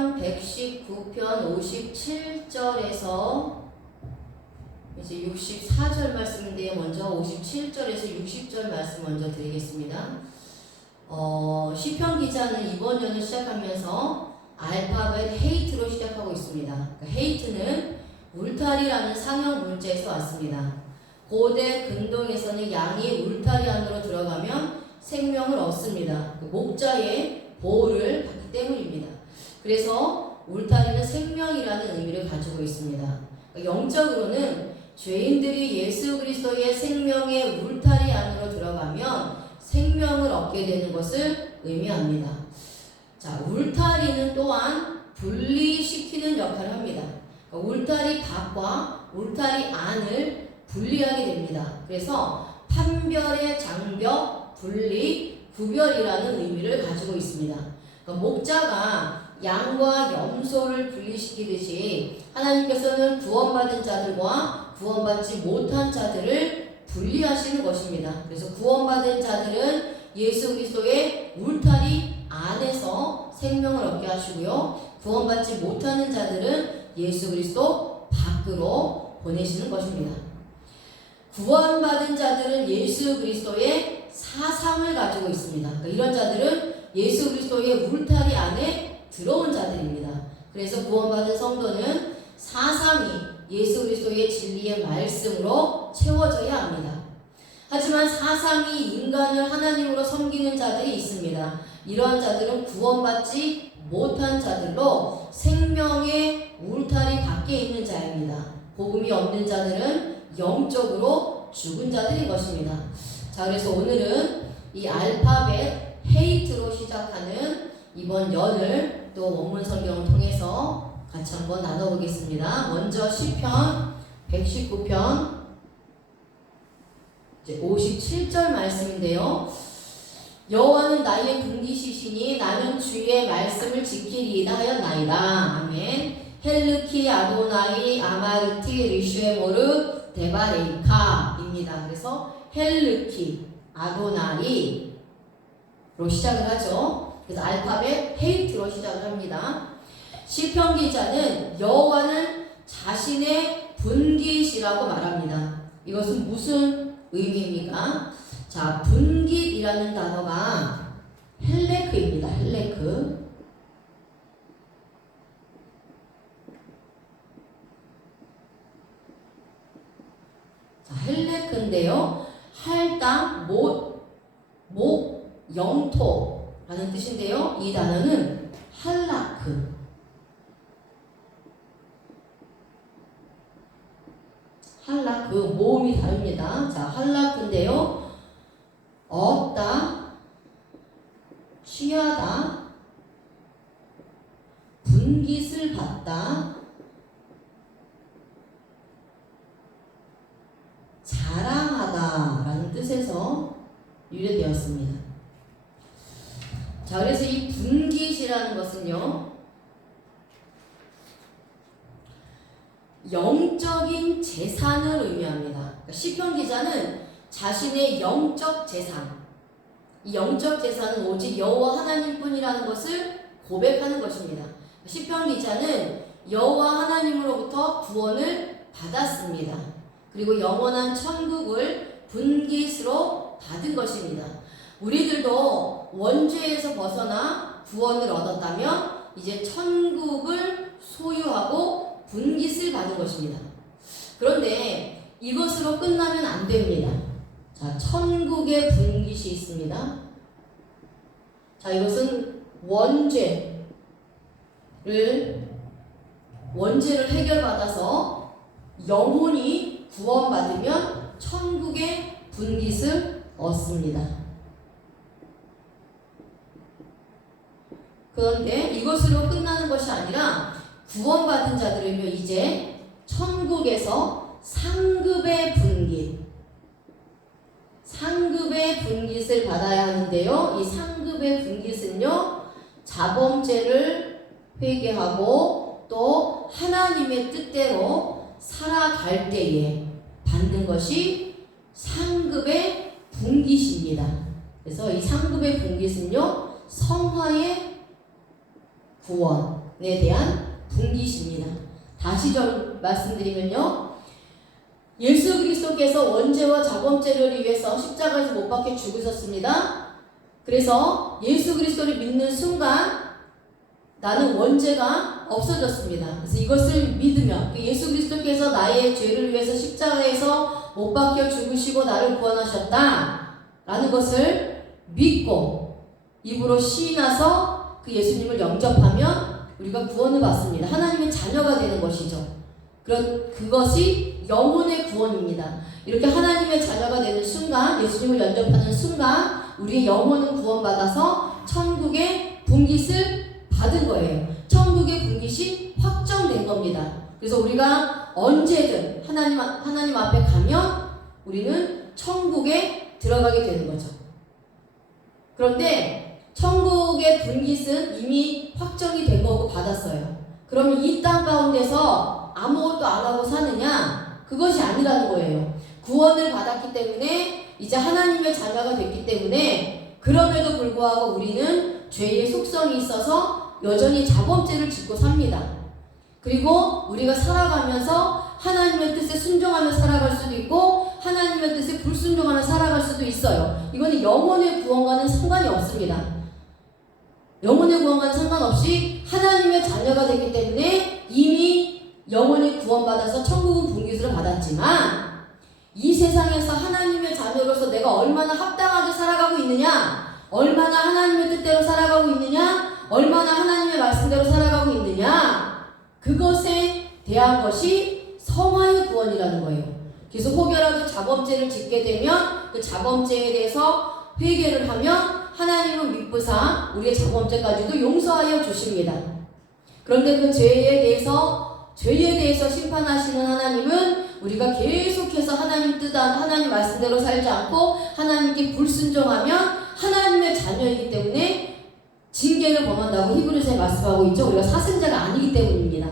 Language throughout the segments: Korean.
시편 119편 57절에서 이제 64절 말씀인데요. 먼저 57절에서 60절 말씀 먼저 드리겠습니다. 시편 기자는 이번 연을 시작하면서 알파벳 헤이트로 시작하고 있습니다. 그러니까 헤이트는 울타리라는 상형 문자에서 왔습니다. 고대 근동에서는 양이 울타리 안으로 들어가면 생명을 얻습니다. 목자의 보호를 받기 때문입니다. 그래서 울타리는 생명이라는 의미를 가지고 있습니다. 영적으로는 죄인들이 예수 그리스도의 생명의 울타리 안으로 들어가면 생명을 얻게 되는 것을 의미합니다. 자, 울타리는 또한 분리시키는 역할을 합니다. 울타리 밖과 울타리 안을 분리하게 됩니다. 그래서 판별의 장벽, 분리, 구별이라는 의미를 가지고 있습니다. 그러니까 목자가 양과 염소를 분리시키듯이 하나님께서는 구원받은 자들과 구원받지 못한 자들을 분리하시는 것입니다. 그래서 구원받은 자들은 예수 그리스도의 울타리 안에서 생명을 얻게 하시고요. 구원받지 못하는 자들은 예수 그리스도 밖으로 보내시는 것입니다. 구원받은 자들은 예수 그리스도의 사상을 가지고 있습니다. 그러니까 이런 자들은 예수 그리스도의 울타리 안에 들어온 자들입니다. 그래서 구원받은 성도는 사상이 예수 그리스도의 진리의 말씀으로 채워져야 합니다. 하지만 사상이 인간을 하나님으로 섬기는 자들이 있습니다. 이러한 자들은 구원받지 못한 자들로 생명의 울타리 밖에 있는 자입니다. 복음이 없는 자들은 영적으로 죽은 자들인 것입니다. 자, 그래서 오늘은 이 알파벳 헤이트로 시작하는 이번 연을 또 원문 성경을 통해서 같이 한번 나눠보겠습니다. 먼저 시편 119편 57절 말씀인데요. 여호와는 나의 분기시시니 나는 주의 말씀을 지키리이다 하였나이다. 아멘. 헬르키 아도나이 아마르티 리슈에모르 데바레이카입니다. 그래서 헬르키 아도나이로 시작을 하죠. 그래서 알파벳 헤이트로 시작을 합니다. 시편 기자는 여호와는 자신의 분깃이라고 말합니다. 이것은 무슨 의미입니까? 자, 분깃이라는 단어가 헬레크입니다. 헬레크. 자, 헬레크인데요. 할당, 목, 영토라는 뜻인데요. 이 단어는 할라크. 할라크, 모음이 다릅니다. 자, 할라크인데요. 얻다, 취하다, 분깃을 받다, 자랑하다 라는 뜻에서 유래되었습니다. 자, 그래서 이 분깃이라는 것은요, 영적인 재산을 의미합니다. 그러니까 시편 기자는 자신의 영적 재산, 이 영적 재산은 오직 여호와 하나님뿐이라는 것을 고백하는 것입니다. 시편 기자는 여호와 하나님으로부터 구원을 받았습니다. 그리고 영원한 천국을 분깃으로 받은 것입니다. 우리들도 원죄에서 벗어나 구원을 얻었다면 이제 천국을 소유하고 분깃을 받은 것입니다. 그런데 이것으로 끝나면 안 됩니다. 자, 천국의 분깃이 있습니다. 자, 이것은 원죄를 해결받아서 영혼이 구원받으면 천국의 분깃을 얻습니다. 그런데 이것으로 끝나는 것이 아니라 구원받은 자들은요, 이제 천국에서 상급의 분깃을 받아야 하는데요. 이 상급의 분깃은요, 자범죄를 회개하고 또 하나님의 뜻대로 살아갈 때에 받는 것이 상급의 분깃입니다. 그래서 이 상급의 분깃은요, 성화의 구원에 대한 분깃입니다. 다시 좀 말씀드리면요. 예수 그리스도께서 원죄와 자범죄를 위해서 십자가에서 못 박혀 죽으셨습니다. 그래서 예수 그리스도를 믿는 순간 나는 원죄가 없어졌습니다. 그래서 이것을 믿으면 예수 그리스도께서 나의 죄를 위해서 십자가에서 못 박혀 죽으시고 나를 구원하셨다 라는 것을 믿고 입으로 시인해서 그 예수님을 영접하면 우리가 구원을 받습니다. 하나님의 자녀가 되는 것이죠. 그것이 영혼의 구원입니다. 이렇게 하나님의 자녀가 되는 순간, 예수님을 영접하는 순간 우리의 영혼은 구원받아서 천국의 분깃을 받은 거예요. 천국의 분깃이 확정된 겁니다. 그래서 우리가 언제든 하나님 앞에 가면 우리는 천국에 들어가게 되는 거죠. 그런데 천국의 분깃은 이미 확정이 된 거고 받았어요. 그러면 이 땅 가운데서 아무것도 안 하고 사느냐? 그것이 아니라는 거예요. 구원을 받았기 때문에 이제 하나님의 자녀가 됐기 때문에 그럼에도 불구하고 우리는 죄의 속성이 있어서 여전히 자범죄를 짓고 삽니다. 그리고 우리가 살아가면서 하나님의 뜻에 순종하며 살아갈 수도 있고 하나님의 뜻에 불순종하며 살아갈 수도 있어요. 이거는 영혼의 구원과는 상관이 없습니다. 영혼의 구원과는 상관없이 하나님의 자녀가 됐기 때문에 이미 영혼이 구원받아서 천국은 분깃을 받았지만 이 세상에서 하나님의 자녀로서 내가 얼마나 합당하게 살아가고 있느냐, 얼마나 하나님의 뜻대로 살아가고 있느냐, 얼마나 하나님의 말씀대로 살아가고 있느냐, 그것에 대한 것이 성화의 구원이라는 거예요. 그래서 혹여라도 자범죄를 짓게 되면 그 자범죄에 대해서 회개를 하면 하나님은 미쁘사 우리의 자범죄까지도 용서하여 주십니다. 그런데 그 죄에 대해서 심판하시는 하나님은 우리가 계속해서 하나님 뜻한 하나님 말씀대로 살지 않고 하나님께 불순종하면 하나님의 자녀이기 때문에 징계를 범한다고 히브리서에 말씀하고 있죠. 우리가 사생자가 아니기 때문입니다.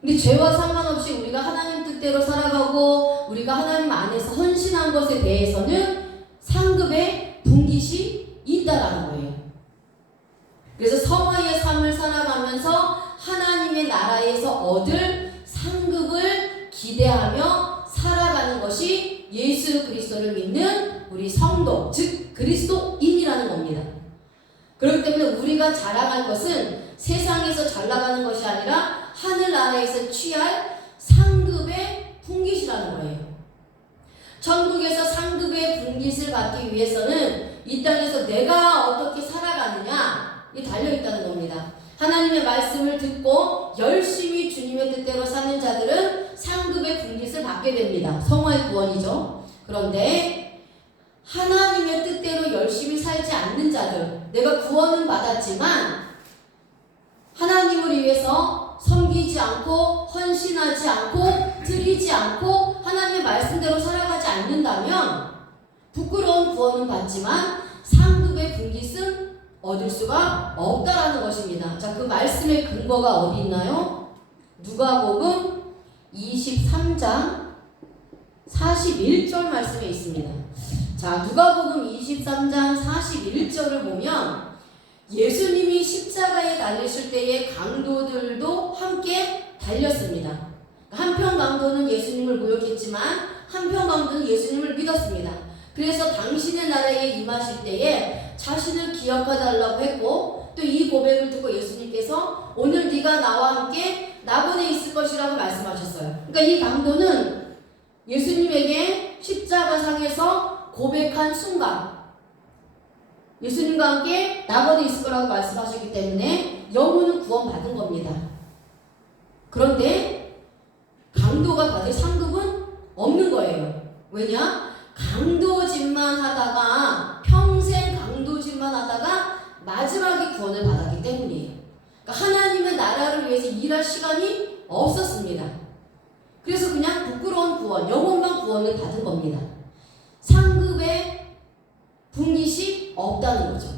근데 죄와 상관없이 우리가 하나님 뜻대로 살아가고 우리가 하나님 안에서 헌신한 것에 대해서는 상급의 분깃이 있다라는 거예요. 그래서 성화의 삶을 살아가면서 하나님의 나라에서 얻을 상급을 기대하며 살아가는 것이 예수 그리스도를 믿는 우리 성도, 즉 그리스도인이라는 겁니다. 그렇기 때문에 우리가 자랑할 것은 세상에서 잘 나가는 것이 아니라 하늘나라에서 취할 상급의 분깃이라는 거예요. 천국에서 상급의 분깃을 받기 위해서는 이 땅에서 내가 어떻게 살아가느냐 이 달려있다는 겁니다. 하나님의 말씀을 듣고 열심히 주님의 뜻대로 사는 자들은 상급의 분깃을 받게 됩니다. 성화의 구원이죠. 그런데 하나님의 뜻대로 열심히 살지 않는 자들, 내가 구원은 받았지만 하나님을 위해서 섬기지 않고 헌신하지 않고 드리지 않고 하나님의 말씀대로 살아가지 않는다면 부끄러운 구원은 받지만 상급의 분깃은 얻을 수가 없다라는 것입니다. 자, 그 말씀의 근거가 어디 있나요? 누가복음 23장 41절 말씀에 있습니다. 자, 누가복음 23장 41절을 보면 예수님이 십자가에 달리실 때의 강도들도 함께 달렸습니다. 한편 강도는 예수님을 모욕했지만 한편 강도는 예수님을 믿었습니다. 그래서 당신의 나라에 임하실 때에 자신을 기억해달라고 했고 또 이 고백을 듣고 예수님께서 오늘 네가 나와 함께 낙원에 있을 것이라고 말씀하셨어요. 그러니까 이 강도는 예수님에게 십자가상에서 고백한 순간 예수님과 함께 낙원에 있을 거라고 말씀하셨기 때문에 영혼은 구원받은 겁니다. 그런데 강도가 받을 상급은 없는 거예요. 왜냐? 강도짓만 하다가 평생 강도짓만 하다가 마지막에 구원을 받았기 때문이에요. 그러니까 하나님의 나라를 위해서 일할 시간이 없었습니다. 그래서 그냥 부끄러운 구원, 영혼만 구원을 받은 겁니다. 상급의 분깃이 없다는 거죠.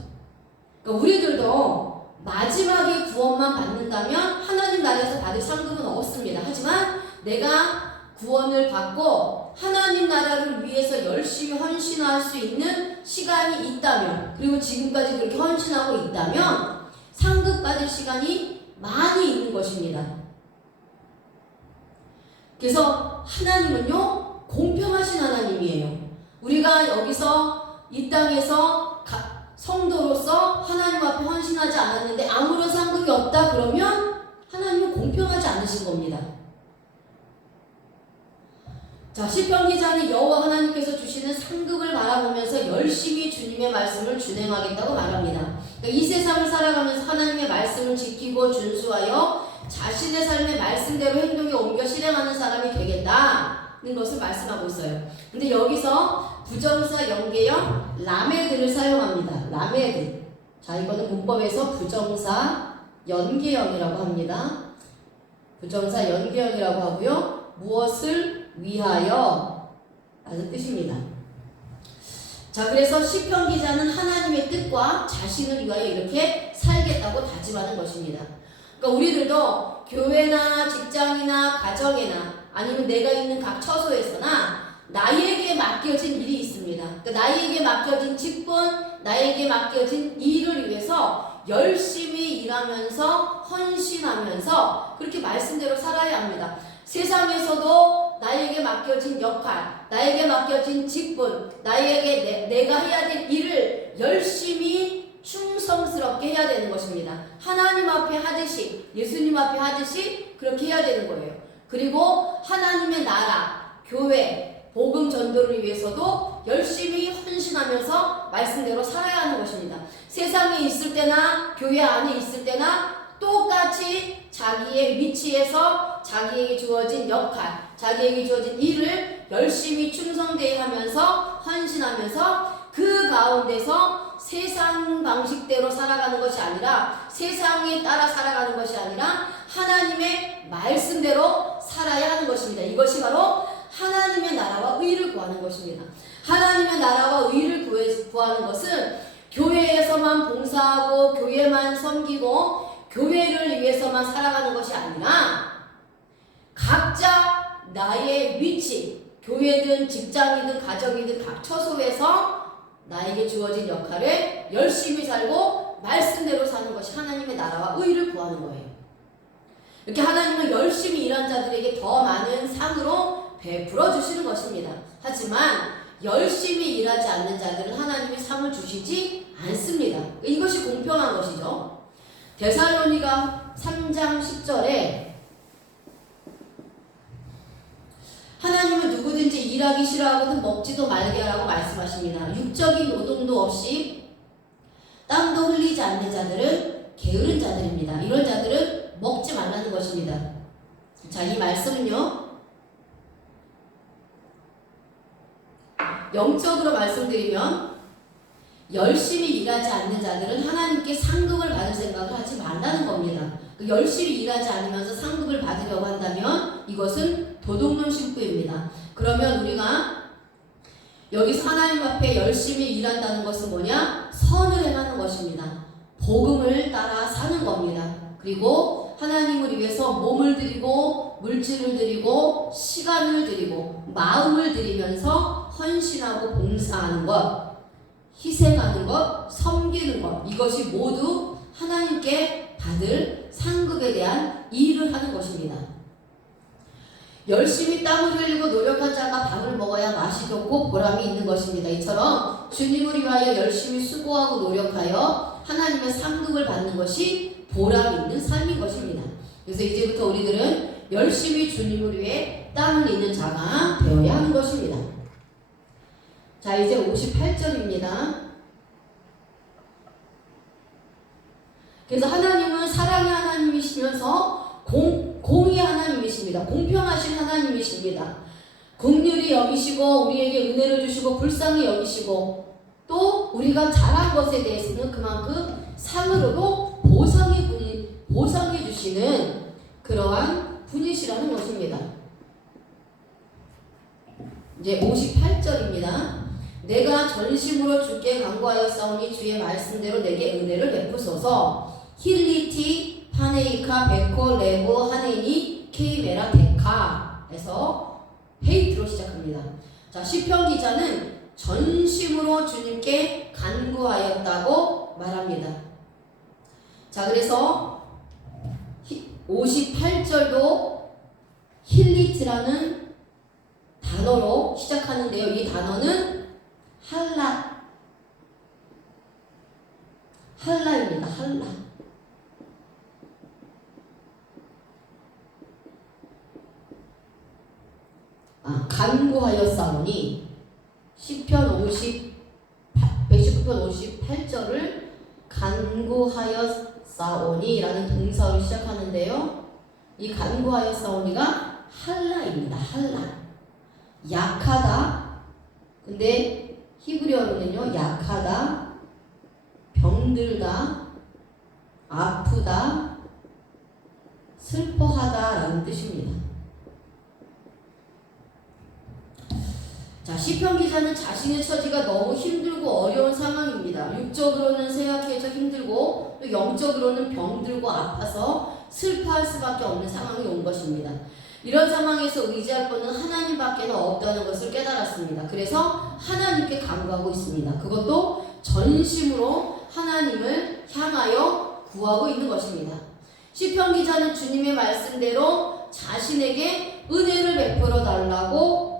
그러니까 우리들도 마지막에 구원만 받는다면 하나님 나라에서 받을 상급은 없습니다. 하지만 내가 구원을 받고 하나님 나라를 위해서 열심히 헌신할 수 있는 시간이 있다면 그리고 지금까지 그렇게 헌신하고 있다면 상급받을 시간이 많이 있는 것입니다. 그래서 하나님은요, 공평하신 하나님이에요. 우리가 여기서 이 땅에서 성도로서 하나님 앞에 헌신하지 않았는데 아무런 상급이 없다 그러면 하나님은 공평하지 않으신 겁니다. 자, 시편 기자는 여호와 하나님께서 주시는 상급을 바라보면서 열심히 주님의 말씀을 준행하겠다고 말합니다. 그러니까 이 세상을 살아가면서 하나님의 말씀을 지키고 준수하여 자신의 삶의 말씀대로 행동에 옮겨 실행하는 사람이 되겠다는 것을 말씀하고 있어요. 근데 여기서 부정사 연계형 라메드를 사용합니다. 라메드. 자, 이거는 문법에서 부정사 연계형이라고 합니다. 부정사 연계형이라고 하고요. 무엇을 위하여 라는 뜻입니다. 자, 그래서 시편 기자는 하나님의 뜻과 자신을 위하여 이렇게 살겠다고 다짐하는 것입니다. 그러니까 우리들도 교회나 직장이나 가정이나 아니면 내가 있는 각 처소에서나 나에게 맡겨진 일이 있습니다. 그러니까 나에게 맡겨진 직분, 나에게 맡겨진 일을 위해서 열심히 일하면서 헌신하면서 그렇게 말씀대로 살아야 합니다. 세상에서도 나에게 맡겨진 역할, 나에게 맡겨진 직분, 나에게 내가 해야 될 일을 열심히 충성스럽게 해야 되는 것입니다. 하나님 앞에 하듯이, 예수님 앞에 하듯이 그렇게 해야 되는 거예요. 그리고 하나님의 나라, 교회, 복음 전도를 위해서도 열심히 헌신하면서 말씀대로 살아야 하는 것입니다. 세상에 있을 때나 교회 안에 있을 때나 똑같이 자기의 위치에서 자기에게 주어진 역할, 자기에게 주어진 일을 열심히 충성되게 하면서 헌신하면서 그 가운데서 세상 방식대로 살아가는 것이 아니라 세상에 따라 살아가는 것이 아니라 하나님의 말씀대로 살아야 하는 것입니다. 이것이 바로 하나님의 나라와 의를 구하는 것입니다. 하나님의 나라와 의를 구하는 것은 교회에서만 봉사하고 교회만 섬기고 교회를 위해서만 살아가는 것이 아니라 각자 나의 위치, 교회든 직장이든 가정이든 각 처소에서 나에게 주어진 역할을 열심히 살고 말씀대로 사는 것이 하나님의 나라와 의를 구하는 거예요. 이렇게 하나님은 열심히 일한 자들에게 더 많은 상으로 베풀어 주시는 것입니다. 하지만 열심히 일하지 않는 자들은 하나님이 상을 주시지 않습니다. 이것이 공평한 것이죠. 데살로니가 3장 10절에 하나님은 누구든지 일하기 싫어하거든 먹지도 말게 하라고 말씀하십니다. 육적인 노동도 없이 땀도 흘리지 않는 자들은 게으른 자들입니다. 이런 자들은 먹지 말라는 것입니다. 자, 이 말씀은요, 영적으로 말씀드리면 열심히 일하지 않는 자들은 하나님께 상급을 받을 생각을 하지 말라는 겁니다. 열심히 일하지 않으면서 상급을 받으려고 한다면 이것은 도둑놈 신부입니다. 그러면 우리가 여기서 하나님 앞에 열심히 일한다는 것은 뭐냐? 선을 행하는 것입니다. 복음을 따라 사는 겁니다. 그리고 하나님을 위해서 몸을 드리고 물질을 드리고 시간을 드리고 마음을 드리면서 헌신하고 봉사하는 것, 희생하는 것, 섬기는 것, 이것이 모두 하나님께 받을 상급에 대한 일을 하는 것입니다. 열심히 땀을 흘리고 노력한 자가 밥을 먹어야 맛이 좋고 보람이 있는 것입니다. 이처럼 주님을 위하여 열심히 수고하고 노력하여 하나님의 상급을 받는 것이 보람 있는 삶인 것입니다. 그래서 이제부터 우리들은 열심히 주님을 위해 땀을 흘리는 자가 되어야 하는 것입니다. 자, 이제 58절입니다. 그래서 하나님은 사랑의 하나님이시면서 공의의 하나님이십니다. 공평하신 하나님이십니다. 긍휼히 여기시고 우리에게 은혜를 주시고 불쌍히 여기시고 또 우리가 잘한 것에 대해서는 그만큼 상으로도 보상해 주시는 그러한 분이시라는 것입니다. 이제 58절입니다. 내가 전심으로 주께 간구하였사오니 주의 말씀대로 내게 은혜를 베푸소서. 힐리티 파네이카 베코 레고 하네니 케이메라 데카 에서 헤이트로 시작합니다. 자, 시편 기자는 전심으로 주님께 간구하였다고 말합니다. 자, 자, 그래서 58절도 힐리트라는 단어로 시작하는데요. 이 단어는 할라입니다. 할라. 간구하였사오니 시편 119편 58절을 간구하였사오니라는 동사로 시작하는데요. 이 간구하였사오니가 할라입니다. 할라. 약하다. 근데 히브리어로는요, 약하다, 병들다, 아프다, 슬퍼하다라는 뜻입니다. 자, 시편 기자는 자신의 처지가 너무 힘들고 어려운 상황입니다. 육적으로는 쇠약해져 힘들고 또 영적으로는 병들고 아파서 슬퍼할 수밖에 없는 상황이 온 것입니다. 이런 상황에서 의지할 분은 하나님밖에는 없다는 것을 깨달았습니다. 그래서 하나님께 간구하고 있습니다. 그것도 전심으로 하나님을 향하여 구하고 있는 것입니다. 시편 기자는 주님의 말씀대로 자신에게 은혜를 베풀어 달라고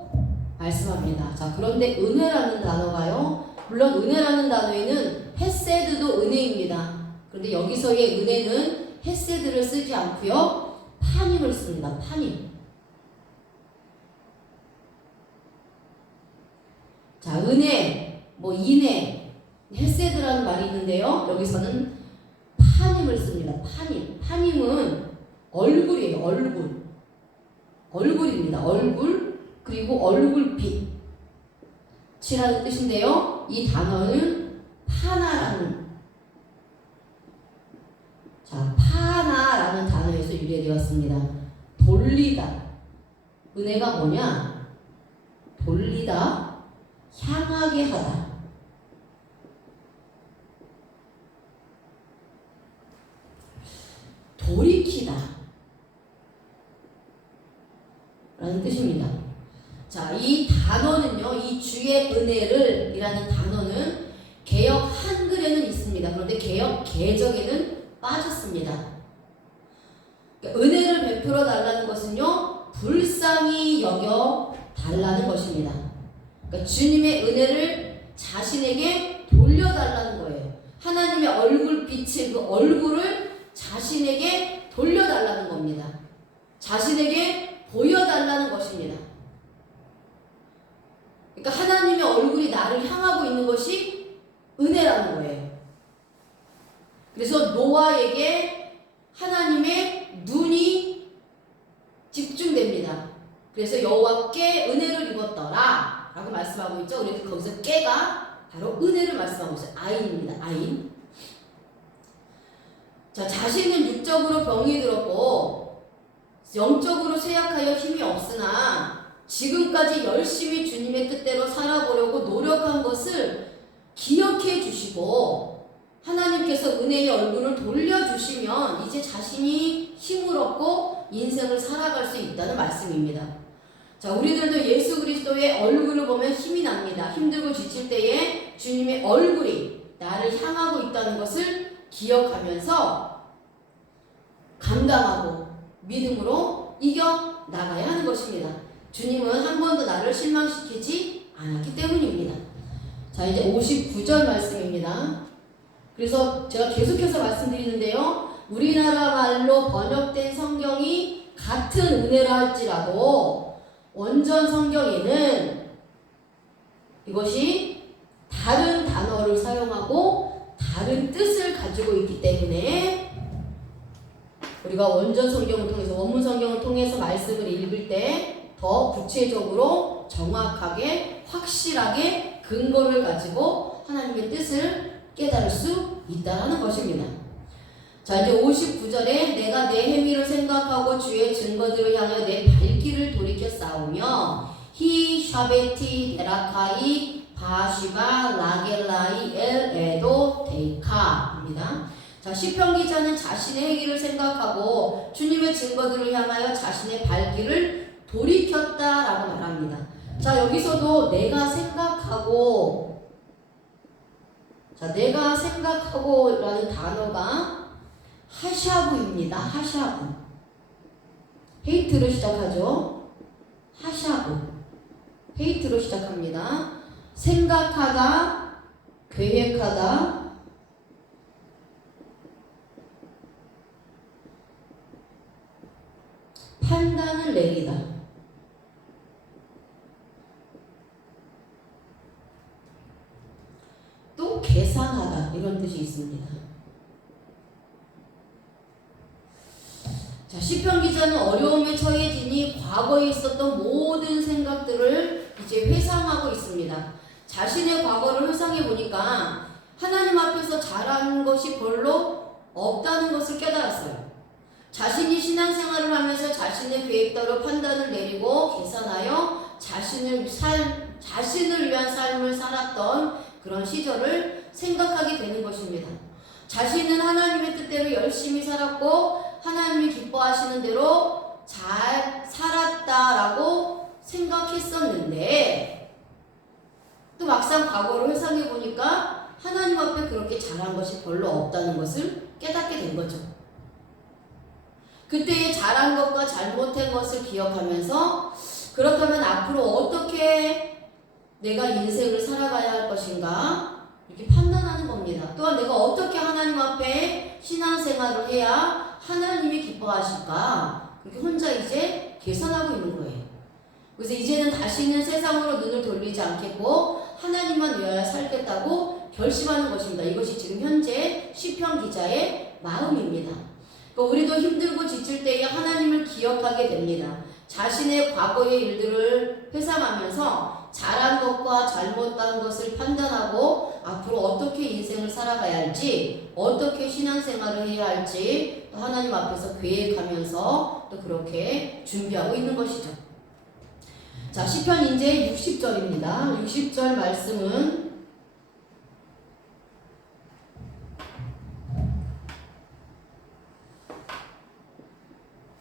말씀합니다. 자, 그런데 은혜라는 단어가요, 물론 은혜라는 단어에는 헤세드도 은혜입니다. 그런데 여기서의 은혜는 헤세드를 쓰지 않고요, 파님을 씁니다. 파님. 자, 은혜, 인혜, 헤세드라는 말이 있는데요. 여기서는 파님을 씁니다. 파님. 파님은 얼굴이에요. 얼굴입니다. 얼굴. 그리고 얼굴빛이라는 뜻인데요. 이 단어는 파나라는 단어에서 유래되었습니다. 돌리다. 은혜가 뭐냐? 돌리다, 향하게 하다. 돌이키다 라는 뜻입니다. 자, 이 단어는요, 이 주의 은혜를 이라는 단어는 개역 한글에는 있습니다. 그런데 개역 개정에는 빠졌습니다. 그러니까 은혜를 베풀어 달라는 것은요, 불쌍히 여겨 달라는 것입니다. 그러니까 주님의 은혜를 자신에게 돌려달라는 거예요. 하나님의 얼굴빛의 그 얼굴을 자신에게 돌려달라는 겁니다. 자신에게 보여달라는 것입니다. 그러니까 하나님의 얼굴이 나를 향하고 있는 것이 은혜라는 거예요. 그래서 노아에게 하나님의 눈이 집중됩니다. 그래서 여호와께 은혜를 입었더라 라고 말씀하고 있죠. 그래서 거기서 깨가 바로 은혜를 말씀하고 있어요. 아인입니다. 아인. 자, 자신은 육적으로 병이 들었고 영적으로 쇠약하여 힘이 없으나 지금까지 열심히 주님의 뜻대로 살아보려고 노력한 것을 기억해 주시고 하나님께서 은혜의 얼굴을 돌려주시면 이제 자신이 힘을 얻고 인생을 살아갈 수 있다는 말씀입니다. 자, 우리들도 예수 그리스도의 얼굴을 보면 힘이 납니다. 힘들고 지칠 때에 주님의 얼굴이 나를 향하고 있다는 것을 기억하면서 감당하고 믿음으로 이겨 나가야 하는 것입니다. 주님은 한 번도 나를 실망시키지 않았기 때문입니다. 자, 이제 59절 말씀입니다. 그래서 제가 계속해서 말씀드리는데요. 우리나라 말로 번역된 성경이 같은 은혜라 할지라도 원전 성경에는 이것이 다른 단어를 사용하고 다른 뜻을 가지고 있기 때문에 우리가 원전 성경을 통해서, 원문 성경을 통해서 말씀을 읽을 때 더 구체적으로 정확하게 확실하게 근거를 가지고 하나님의 뜻을 깨달을 수 있다는 것입니다. 자, 이제 59절에 내가 내 행위를 생각하고 주의 증거들을 향하여 내 발길을 돌이켜 싸우며 히 샤베티 데라카이 바시바 라겔라이 엘 에도 데이카입니다. 자, 시편 기자는 자신의 행위를 생각하고 주님의 증거들을 향하여 자신의 발길을 돌이켰다라고 말합니다. 자, 여기서도 내가 생각하고, 자, 내가 생각하고 라는 단어가 하샤브입니다. 하샤브. 헤이트로 시작하죠. 하샤브. 헤이트로 시작합니다. 생각하다, 계획하다, 판단을 내리다. 또 계산하다 이런 뜻이 있습니다. 자, 시편 기자는 어려움에 처해지니 과거에 있었던 모든 생각들을 이제 회상하고 있습니다. 자신의 과거를 회상해 보니까 하나님 앞에서 잘한 것이 별로 없다는 것을 깨달았어요. 자신이 신앙생활을 하면서 자신의 계획대로 판단을 내리고 계산하여 자신을 위한 삶을 살았던 그런 시절을 생각하게 되는 것입니다. 자신은 하나님의 뜻대로 열심히 살았고 하나님이 기뻐하시는 대로 잘 살았다라고 생각했었는데 또 막상 과거를 회상해 보니까 하나님 앞에 그렇게 잘한 것이 별로 없다는 것을 깨닫게 된 거죠. 그때의 잘한 것과 잘못한 것을 기억하면서 그렇다면 앞으로 어떻게 내가 인생을 살아가야 할 것인가 이렇게 판단하는 겁니다. 또한 내가 어떻게 하나님 앞에 신앙생활을 해야 하나님이 기뻐하실까 그렇게 혼자 이제 계산하고 있는 거예요. 그래서 이제는 다시는 세상으로 눈을 돌리지 않겠고 하나님만 위하여 살겠다고 결심하는 것입니다. 이것이 지금 현재 시편 기자의 마음입니다. 우리도 힘들고 지칠 때에 하나님을 기억하게 됩니다. 자신의 과거의 일들을 회상하면서 잘한 것과 잘못한 것을 판단하고 앞으로 어떻게 인생을 살아가야 할지 어떻게 신앙생활을 해야 할지 또 하나님 앞에서 계획하면서 또 그렇게 준비하고 있는 것이죠. 자, 시편 이제 60절입니다. 60절 말씀은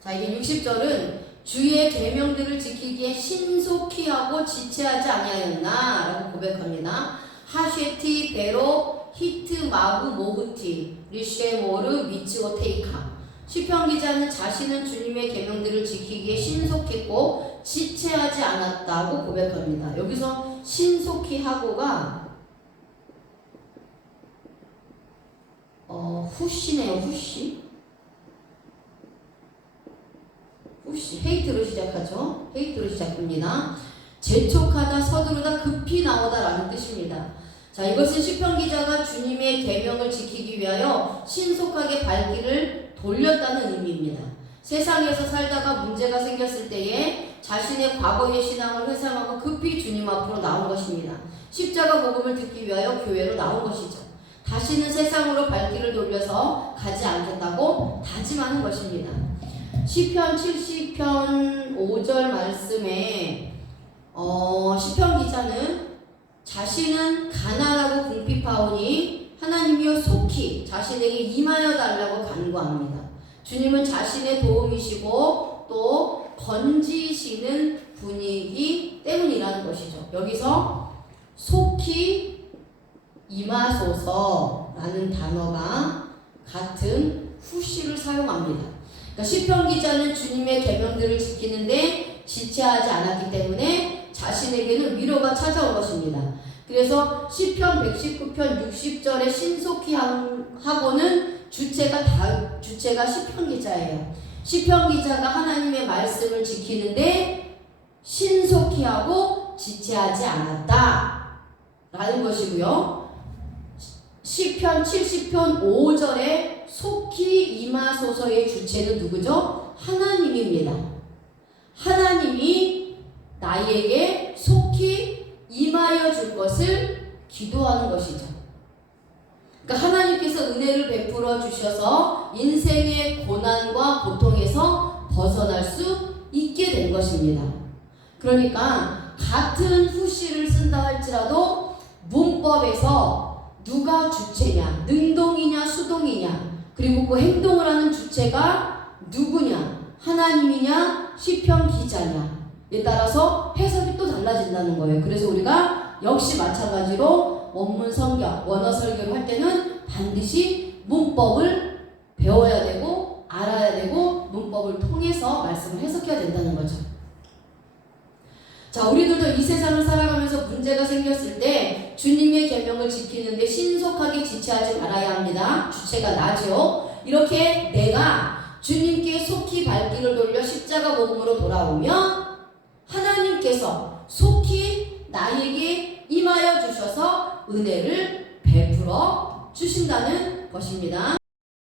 자, 이게 60절은 주의 계명들을 지키기에 신속히 하고 지체하지 아니하였나 라고 고백합니다. 하쉐티, 베로, 히트, 마구, 모흐티, 리쉐모르, 미츠고, 테이카. 시편 기자는 자신은 주님의 계명들을 지키기에 신속했고 지체하지 않았다고 고백합니다. 여기서 신속히 하고가 후시네요. 후시. 헤이트로 시작하죠. 헤이트로 시작합니다. 재촉하다, 서두르다, 급히 나오다 라는 뜻입니다. 자, 이것은 시편 기자가 주님의 계명을 지키기 위하여 신속하게 발길을 돌렸다는 의미입니다. 세상에서 살다가 문제가 생겼을 때에 자신의 과거의 신앙을 회상하고 급히 주님 앞으로 나온 것입니다. 십자가 복음을 듣기 위하여 교회로 나온 것이죠. 다시는 세상으로 발길을 돌려서 가지 않겠다고 다짐하는 것입니다. 시편 70편 5절 말씀에 시편 기자는 자신은 가난하고 궁핍하오니 하나님이여 속히 자신에게 임하여 달라고 간구합니다. 주님은 자신의 도움이시고 또 건지시는 분이기 때문이라는 것이죠. 여기서 속히 임하소서라는 단어가 같은 후시를 사용합니다. 그러니까 시편 기자는 주님의 계명들을 지키는데 지체하지 않았기 때문에 자신에게는 위로가 찾아온 것입니다. 그래서 시편 119편 60절에 신속히 하고는 주체가 시편 기자예요. 시편 기자가 하나님의 말씀을 지키는데 신속히 하고 지체하지 않았다 라는 것이고요. 시편 70편 5절에 속히 임하소서의 주체는 누구죠? 하나님입니다. 하나님이 나에게 속히 임하여 줄 것을 기도하는 것이죠. 그러니까 하나님께서 은혜를 베풀어 주셔서 인생의 고난과 고통에서 벗어날 수 있게 된 것입니다. 그러니까 같은 후시를 쓴다 할지라도 문법에서 누가 주체냐, 능동이냐, 수동이냐, 그리고 그 행동을 하는 주체가 누구냐, 하나님이냐, 시편 기자냐에 따라서 해석이 또 달라진다는 거예요. 그래서 우리가 역시 마찬가지로 원문 성경, 원어 설교를 할 때는 반드시 문법을 배워야 되고 알아야 되고 문법을 통해서 말씀을 해석해야 된다는 거죠. 자, 우리들도 이 세상을 살아가면서 문제가 생겼을 때 주님의 계명을 지키는데 신속하게 지체하지 말아야 합니다. 주체가 나죠. 이렇게 내가 주님께 속히 발길을 돌려 십자가 복음으로 돌아오면 하나님께서 속히 나에게 임하여 주셔서 은혜를 베풀어 주신다는 것입니다.